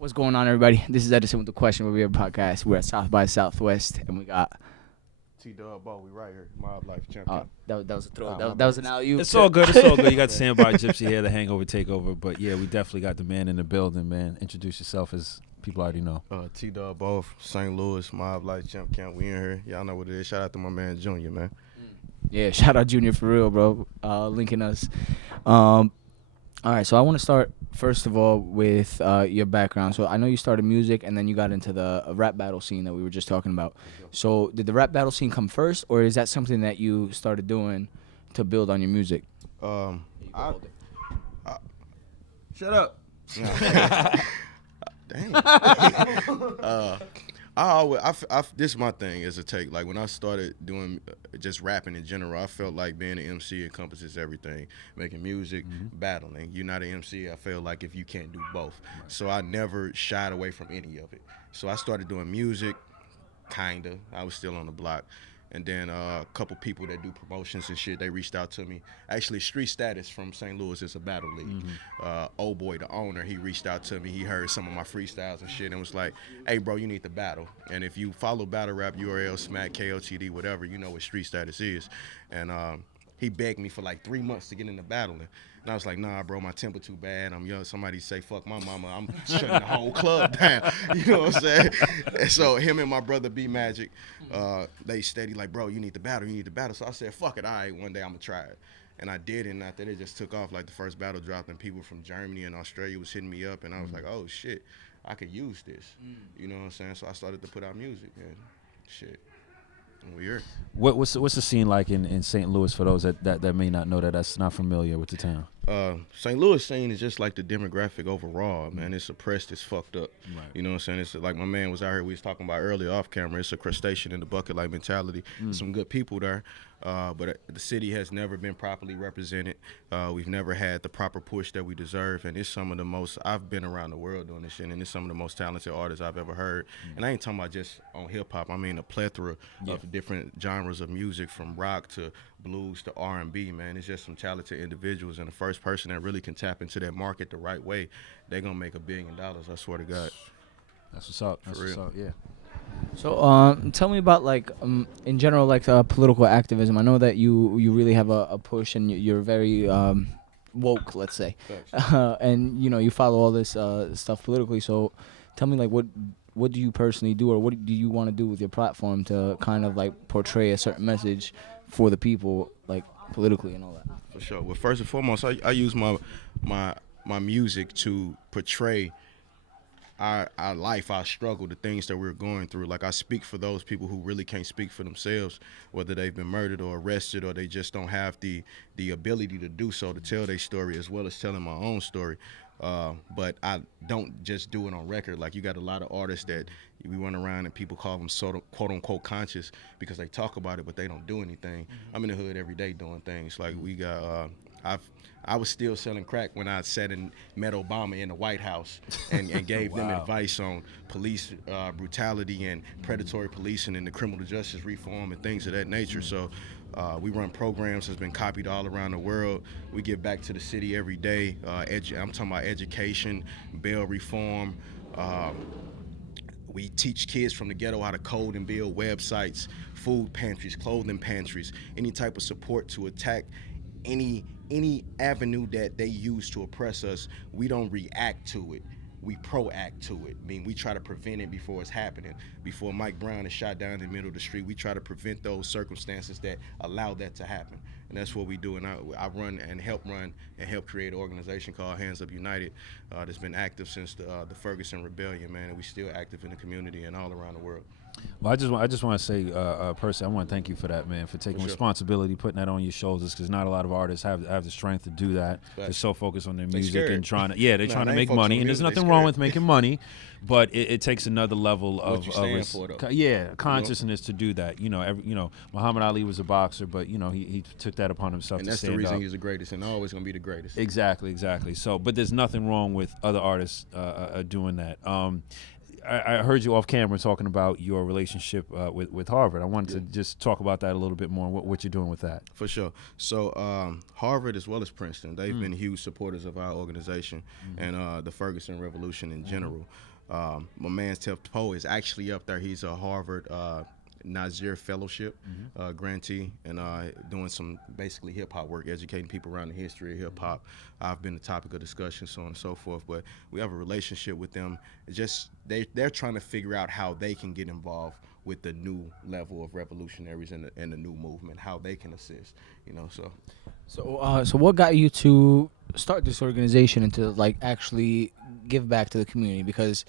What's going on, everybody? This is Edison with the Question Where We Have podcast. We're at South by Southwest, and we got. T-dubbo, we right here, Mob Life Champion. That was a throw. That was an alley-oop. It's all good. It's all good. You got the Sandbar Gypsy here, the Hangover Takeover. But yeah, we definitely got the man in the building, man. Introduce yourself, as people already know. T-dubbo, St. Louis, Mob Life Champion. We in here. Y'all know what it is. Shout out to my man Junior, man. Yeah, shout out Junior for real, bro. Linking us. All right, so I want to start first of all with your background. So I know you started music, and then you got into the rap battle scene that we were just talking about. So did the rap battle scene come first, or is that something that you started doing to build on your music? Shut up. Damn. This is my thing as a take. Like when I started doing just rapping in general, I felt like being an MC encompasses everything. Making music, battling. You're not an MC. I feel like if you can't do both. Right. So I never shied away from any of it. So I started doing music, kinda. I was still on the block. And then a couple people that do promotions and shit, they reached out to me. Actually, Street Status from St. Louis is a battle league. Old boy, the owner, he reached out to me. He heard some of my freestyles and shit and was like, hey, bro, you need to battle. And if you follow battle rap, URL, Smack, KOTD, whatever, you know what Street Status is. And he begged me for like 3 months to get into battling. And I was like, nah, bro, my temper too bad. I'm young. Somebody say, fuck my mama. I'm shutting the whole club down. You know what I'm saying? And so him and my brother B-Magic, they steady like, bro, you need to battle. You need to battle. So I said, fuck it. All right, one day I'm going to try it. And I did, and after that, it just took off. Like the first battle dropped, and people from Germany and Australia was hitting me up. And I was like, oh, shit, I could use this. You know what I'm saying? So I started to put out music, and shit. Weird. What's the scene like in St. Louis for those that may not know that's not familiar with the town? St. Louis scene is just like the demographic overall, man. It's oppressed, it's fucked up. Right. You know what I'm saying? It's like my man was out here, we was talking about earlier off camera, it's a crustacean in the bucket like mentality. Some good people there, but the city has never been properly represented. We've never had the proper push that we deserve, and it's some of the most, I've been around the world doing this shit, and it's some of the most talented artists I've ever heard. And I ain't talking about just on hip-hop, I mean a plethora of different genres of music, from rock to blues to R&B, man. It's just some talented individuals, and the first person that really can tap into that market the right way, they're gonna make $1 billion, I swear to God. That's what's up. That's what's up, yeah. So tell me about, like, in general, like, political activism. I know that you really have a push, and you're very woke, let's say. And, you know, you follow all this stuff politically. So tell me, like, what do you personally do, or what do you want to do with your platform to kind of, like, portray a certain message for the people, like, politically and all that? For sure. Well, first and foremost, I use my music to portray our life, our struggle, the things that we're going through. Like, I speak for those people who really can't speak for themselves, whether they've been murdered or arrested, or they just don't have the ability to do so, to tell their story, as well as telling my own story. But I don't just do it on record. Like, you got a lot of artists that we run around and people call them sort of quote unquote conscious because they talk about it, but they don't do anything. I'm in the hood every day doing things. Like, we got, I was still selling crack when I sat and met Obama in the White House and gave them advice on police brutality and predatory policing and the criminal justice reform and things of that nature. So we run programs that's been copied all around the world. We give back to the city every day. I'm talking about education, bail reform. We teach kids from the ghetto how to code and build websites, food pantries, clothing pantries, any type of support to attack any avenue that they use to oppress us. We don't react to it. We proact to it. I mean, we try to prevent it before it's happening. Before Mike Brown is shot down in the middle of the street, we try to prevent those circumstances that allow that to happen. And that's what we do. And I run and help create an organization called Hands Up United that's been active since the Ferguson Rebellion, man. And we still active in the community and all around the world. Well, I just want to say, personally, I want to thank you for that, man, for taking responsibility, putting that on your shoulders, because not a lot of artists have the strength to do that. They're so focused on their music and trying to make money, and there's nothing wrong with making money, but it takes another level of consciousness to do that. You know, Muhammad Ali was a boxer, but he took that upon himself. And to that's stand the reason up. he's the greatest, and always gonna be the greatest. Exactly. So, but there's nothing wrong with other artists doing that. I heard you off camera talking about your relationship with Harvard. I wanted to just talk about that a little bit more, what you're doing with that. For sure. So Harvard as well as Princeton, they've been huge supporters of our organization and the Ferguson Revolution in general. My man Dubb-O is actually up there. He's a Harvard Nazir Fellowship grantee and doing some basically hip-hop work, educating people around the history of hip-hop. I've been the topic of discussion, so on and so forth, but we have a relationship with them. It's just they're trying to figure out how they can get involved with the new level of revolutionaries and the new movement, how they can assist, So what got you to start this organization and to like actually give back to the community? Because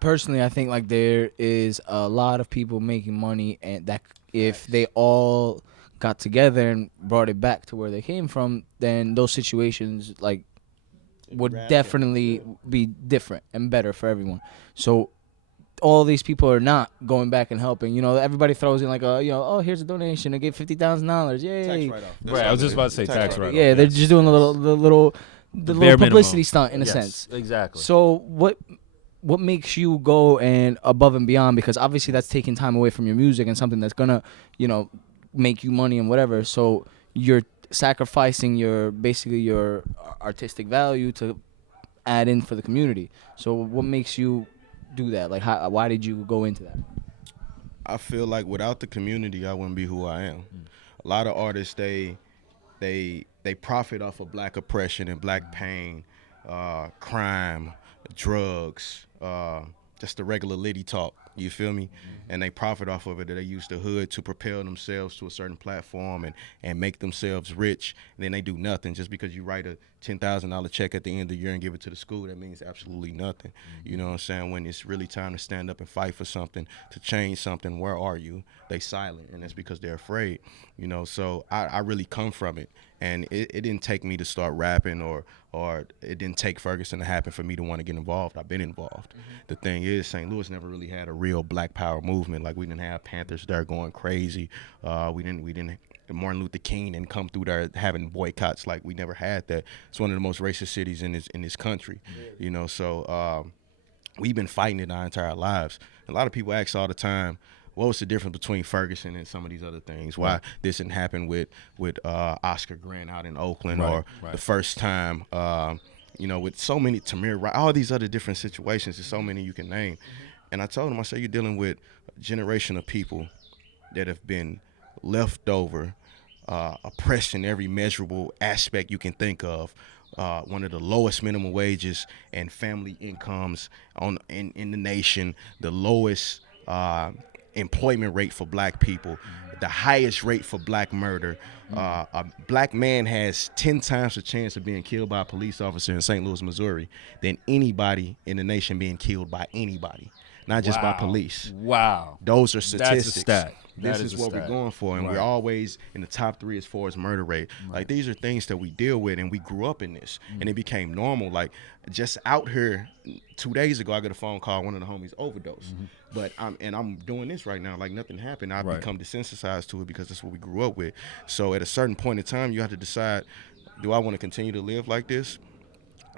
personally, I think like there is a lot of people making money, and that if they all got together and brought it back to where they came from, then those situations like would definitely be different and better for everyone. So all these people are not going back and helping. Everybody throws in like oh, here's a donation. I gave $50,000. Yay! Tax write-off. Right, I was just about to say tax write-off. Yeah, they're just doing the little publicity stunt in a sense. Exactly. So what makes you go and above and beyond? Because obviously that's taking time away from your music and something that's gonna, make you money and whatever. So you're sacrificing your artistic value to add in for the community. So what makes you do that? Like, why did you go into that? I feel like without the community, I wouldn't be who I am. A lot of artists, they profit off of black oppression and black pain, crime, drugs, just the regular litty talk, you feel me? And they profit off of it. They use the hood to propel themselves to a certain platform and make themselves rich. And then they do nothing. Just because you write a $10,000 check at the end of the year and give it to the school, that means absolutely nothing. You know what I'm saying? When it's really time to stand up and fight for something, to change something, where are you? They silent, and that's because they're afraid. So I really come from it. And it didn't take me to start rapping or it didn't take Ferguson to happen for me to want to get involved. I've been involved. The thing is, St. Louis never really had a real black power movement. Like, we didn't have Panthers there going crazy. We didn't Martin Luther King didn't come through there having boycotts. Like, we never had that. It's one of the most racist cities in this country. So we've been fighting it our entire lives. A lot of people ask all the time, what was the difference between Ferguson and some of these other things? Why this didn't happen with Oscar Grant out in Oakland, or the first time, with so many, Tamir Rice, all these other different situations. There's so many you can name. And I told him, I said, you're dealing with a generation of people that have been left over, oppressed in every measurable aspect you can think of. One of the lowest minimum wages and family incomes in the nation, the lowest employment rate for black people, the highest rate for black murder. A black man has 10 times the chance of being killed by a police officer in St. Louis, Missouri than anybody in the nation being killed by anybody, not just by police. Wow. Those are statistics. That's a stat. This is what we're going for, and we're always in the top 3 as far as murder rate. Like, these are things that we deal with, and we grew up in this, and it became normal. Like, just out here 2 days ago, I got a phone call, one of the homies overdosed. But I'm doing this right now like nothing happened. I've become desensitized to it because that's what we grew up with. So at a certain point in time, you have to decide, do I want to continue to live like this,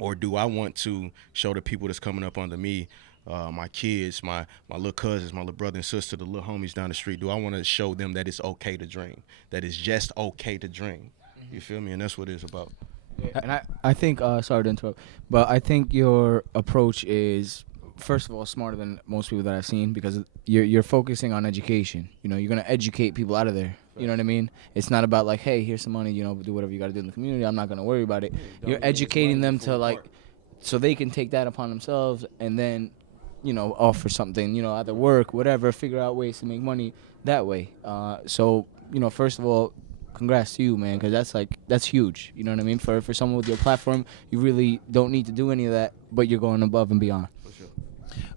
or do I want to show the people that's coming up under me, my kids, my little cousins, my little brother and sister, the little homies down the street, do I want to show them that it's okay to dream, that it's just okay to dream? You feel me? And that's what it's about. And I think, sorry to interrupt, but I think your approach is, first of all, smarter than most people that I've seen, because you're focusing on education. You're going to educate people out of there. You know what I mean? It's not about like, hey, here's some money, do whatever you got to do in the community. I'm not going to worry about it. You're educating them to like, so they can take that upon themselves and then, offer something, either work, whatever, figure out ways to make money that way. So, first of all, congrats to you, man, because that's huge. You know what I mean? For someone with your platform, you really don't need to do any of that, but you're going above and beyond.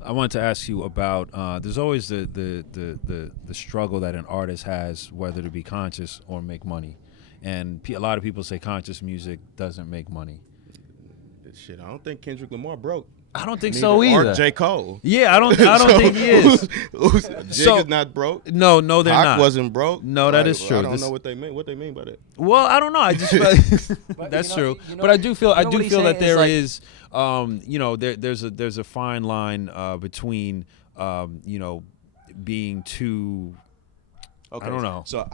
I wanted to ask you about, there's always the struggle that an artist has, whether to be conscious or make money. And a lot of people say conscious music doesn't make money. Shit, I don't think Kendrick Lamar broke. I don't think so either. Or J. Cole. Yeah, I don't think he is. Jig is not broke. No, they're Pac not. Wasn't broke. No, that is true. I don't know what they mean. What they mean by that? Well, I don't know. I just feel that's true. But I do feel that there is you know, there's a fine line between you know, being too. Okay. I don't know. So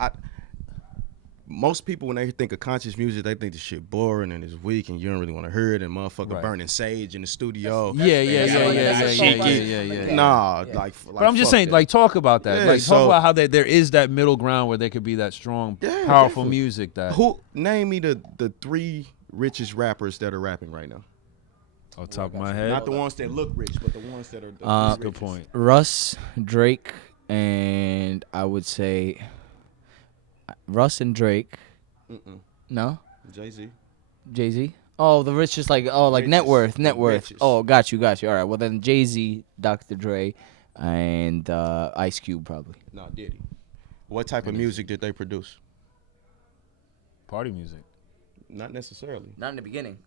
most people, when they think of conscious music, they think the shit boring and it's weak and you don't really want to hear it and motherfucker burning sage in the studio. Yeah. Nah, like but I'm just saying, that. like, talk about that. Yeah, like, talk about how there is that middle ground where there could be that strong, powerful music. That name me the 3 richest rappers that are rapping right now. Off the top of my head, Not the ones that look rich, but the ones that are. That's a good point. Russ, Drake, and I would say Russ and Drake. No. Jay-Z. Oh, the richest, like net worth. Richest. Oh, got you. All right. Well, then Jay-Z, Dr. Dre, and Ice Cube probably. No, Diddy. What type of music did they produce? Party music. Not necessarily. Not in the beginning.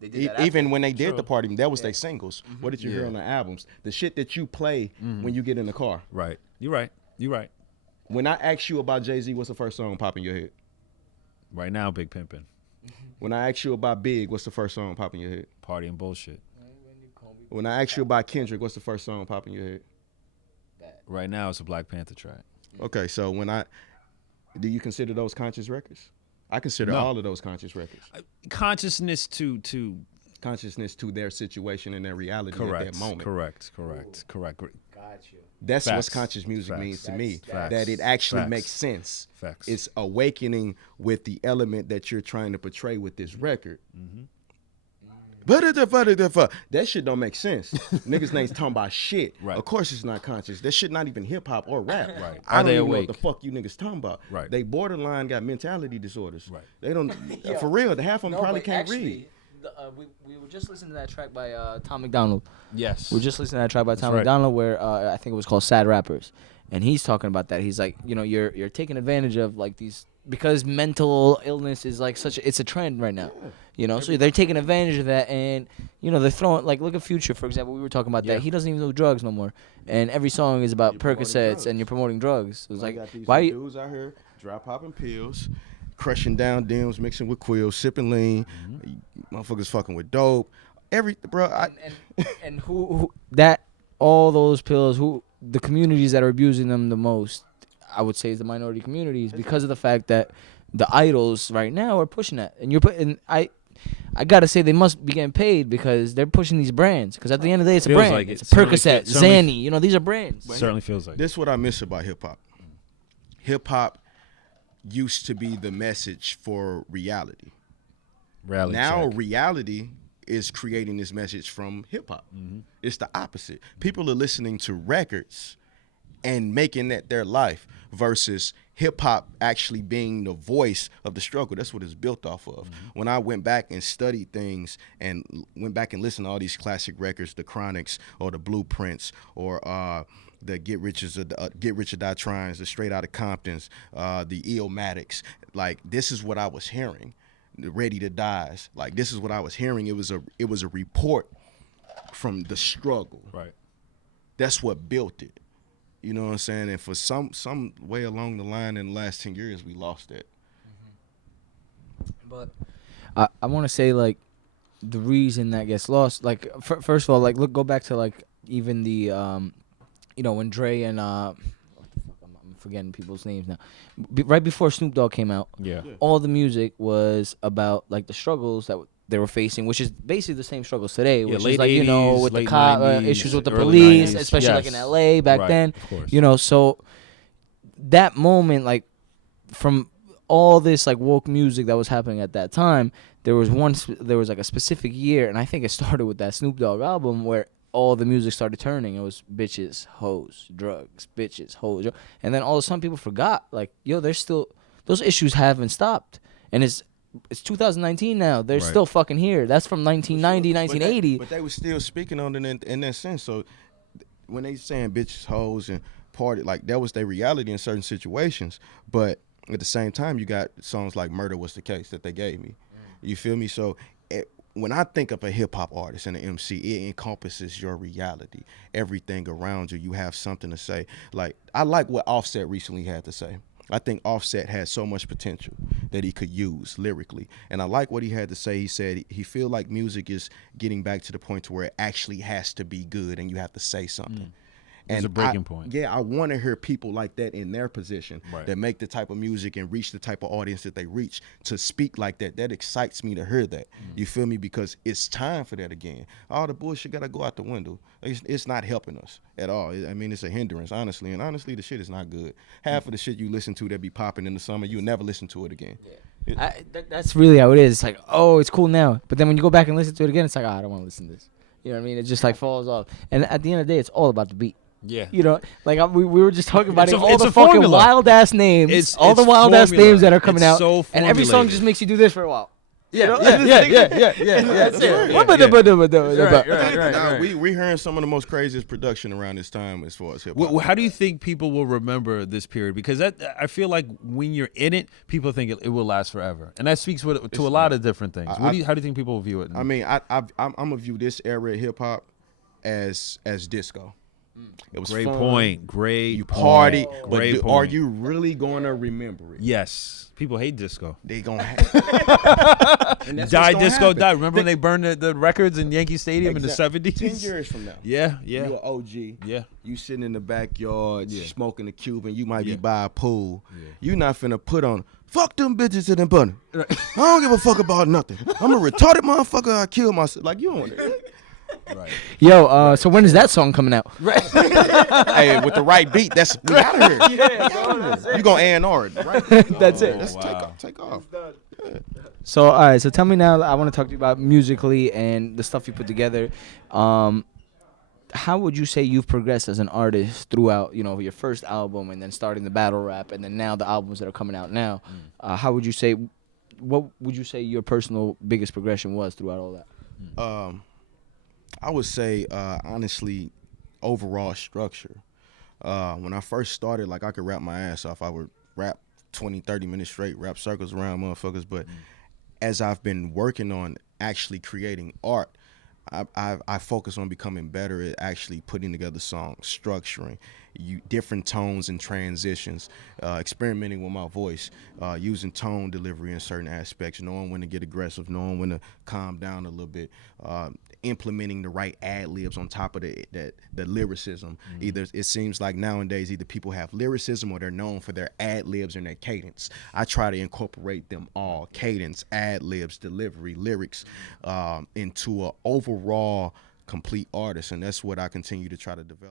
They did that even when they did the party, that was their singles. What did you hear on the albums? The shit that you play when you get in the car. Right. You're right. When I ask you about Jay-Z, what's the first song popping your head? Right now, Big Pimpin'. When I ask you about Big, what's the first song popping your head? Party and Bullshit. When I ask you about Kendrick, what's the first song popping your head? Right now, it's a Black Panther track. Okay, so do you consider those conscious records? I consider all of those conscious records. Consciousness to their situation and their reality at that moment. Correct. Got you. That's what conscious music means to me. That it actually makes sense. Facts. It's awakening with the element that you're trying to portray with this record. That shit don't make sense. Niggas ain't talking about shit. Right. Of course it's not conscious. That shit not even hip hop or rap. Right. I don't even know awake? what the fuck you niggas talking about. Right. They borderline got mentality disorders. Right. They don't for real. The half of them probably can't read. We were just listening to that track by Tom McDonald. Yes. We were just listening to that track by Tom right. McDonald where I think it was called Sad Rappers. And he's talking about that. He's like, you know, you're taking advantage of like these, because mental illness is like it's a trend right now. You know, so they're taking advantage of that, and you know they're throwing, like, look at Future, for example. We were talking about that. He doesn't even do drugs no more, and every song is about Percocets, and you're promoting drugs. It was like, why you dudes out here dry popping pills, crushing down Dems, mixing with quills, sipping lean, motherfuckers fucking with dope. And who that all those pills, who the communities that are abusing them the most, I would say, is the minority communities, because of the fact that the idols right now are pushing that, and you're putting I gotta say they must be getting paid because they're pushing these brands. Because at the end of the day, it's a brand. Like it's Percocet, Xanny. You know, these are brands. Certainly feels like. This is what I miss about hip hop. Hip hop used to be the message for reality. Reality is creating this message from hip hop. It's the opposite. People are listening to records and making that their life versus hip hop actually being the voice of the struggle. That's what it's built off of. When I went back and studied things and went back and listened to all these classic records, the Chronics or the Blueprints or the Get Rich or Die Trying, the Straight Outta Comptons, the Illmatics, like this is what I was hearing. The Ready to Dies, like this is what I was hearing. It was a report from the struggle. Right. That's what built it. You know what I'm saying? And for some way along the line in the last 10 years, we lost that. But I want to say, like, the reason that gets lost, like, first of all, like, go back to, like, even the, you know, when Dre and, I'm forgetting people's names now. Right before Snoop Dogg came out, all the music was about, like, the struggles that they were facing, which is basically the same struggles today, which is, like, 80s, you know, with the issues with the police, 90s, especially like in LA back then, you know. So that moment, like, from all this like woke music that was happening at that time, there was like a specific year, and I think it started with that Snoop Dogg album where all the music started turning. It was bitches, hoes, drugs, bitches, hoes, and then all of a sudden people forgot, like, yo, there's still, those issues haven't stopped, and it's 2019 now. They're still fucking here. That's from 1990, 1980. But they were still speaking on it in that sense. So when they saying bitches, hoes, and party, like, that was their reality in certain situations. But at the same time, you got songs like Murder Was the Case that they gave me. You feel me? So when I think of a hip-hop artist and an MC, it encompasses your reality. Everything around you, you have something to say. Like, I like what Offset recently had to say. I think Offset has so much potential that he could use lyrically. And I like what he had to say. He said he feel like music is getting back to the point to where it actually has to be good and you have to say something. It's a breaking point. Yeah, I want to hear people like that in their position Right. that make the type of music and reach the type of audience that they reach to speak like that. That excites me to hear that. You feel me? Because it's time for that again. All the bullshit got to go out the window. It's not helping us at all. I mean, it's a hindrance, honestly. And honestly, the shit is not good. Half of the shit you listen to that be popping in the summer, you'll never listen to it again. Yeah. That's really how it is. It's like, oh, it's cool now. But then when you go back and listen to it again, it's like, oh, I don't want to listen to this. You know what I mean? It just like falls off. And at the end of the day, it's all about the beat. Yeah. You know, like we were just talking about all it's the a fucking formula. wild ass names, It's all the wild ass formula. names that are coming It's out, so and every song formulated. just makes you do this for a while. Yeah. That's it. We hearing some of the most craziest production around this time as far as hip hop. How do you think people will remember this period? Because I feel like when you're in it, people think it will last forever, and that speaks to a lot of different things. How do you think people will view it? I mean, I'm gonna view this era of hip hop as disco. It was Great fun. point. Great. You party, point. but Great are point. you really gonna remember it? Yes. People hate disco. They gonna Die disco, die. Remember when they burned the records in Yankee Stadium in the 70s? 10 years from now. Yeah. You're an OG. Yeah. You sitting in the backyard, smoking a Cuban. You might be Yeah. by a pool. Yeah. You not finna put on, fuck them bitches in the bunny. I don't give a fuck about nothing. I'm a retarded motherfucker. I kill myself. Like, you don't want it. Right. Yo, so when is that song coming out? Hey, with the right beat, we out of here. You gonna A&R it, right? That's it. Let's wow. take off. So, all right. So, tell me now. I want to talk to you about musically and the stuff you put together. How would you say you've progressed as an artist throughout, your first album and then starting the battle rap and then now the albums that are coming out now? How would you say? What would you say your personal biggest progression was throughout all that? I would say, honestly, overall structure. When I first started, like, I could rap my ass off. I would rap 20, 30 minutes straight, rap circles around motherfuckers. But as I've been working on actually creating art, I focus on becoming better at actually putting together songs, structuring, different tones and transitions, experimenting with my voice, using tone delivery in certain aspects, knowing when to get aggressive, knowing when to calm down a little bit, implementing the right ad-libs on top of the lyricism. Either it seems like nowadays either people have lyricism or they're known for their ad-libs and their cadence. I try to incorporate them all, cadence, ad-libs, delivery, lyrics, into an overall complete artist, and that's what I continue to try to develop.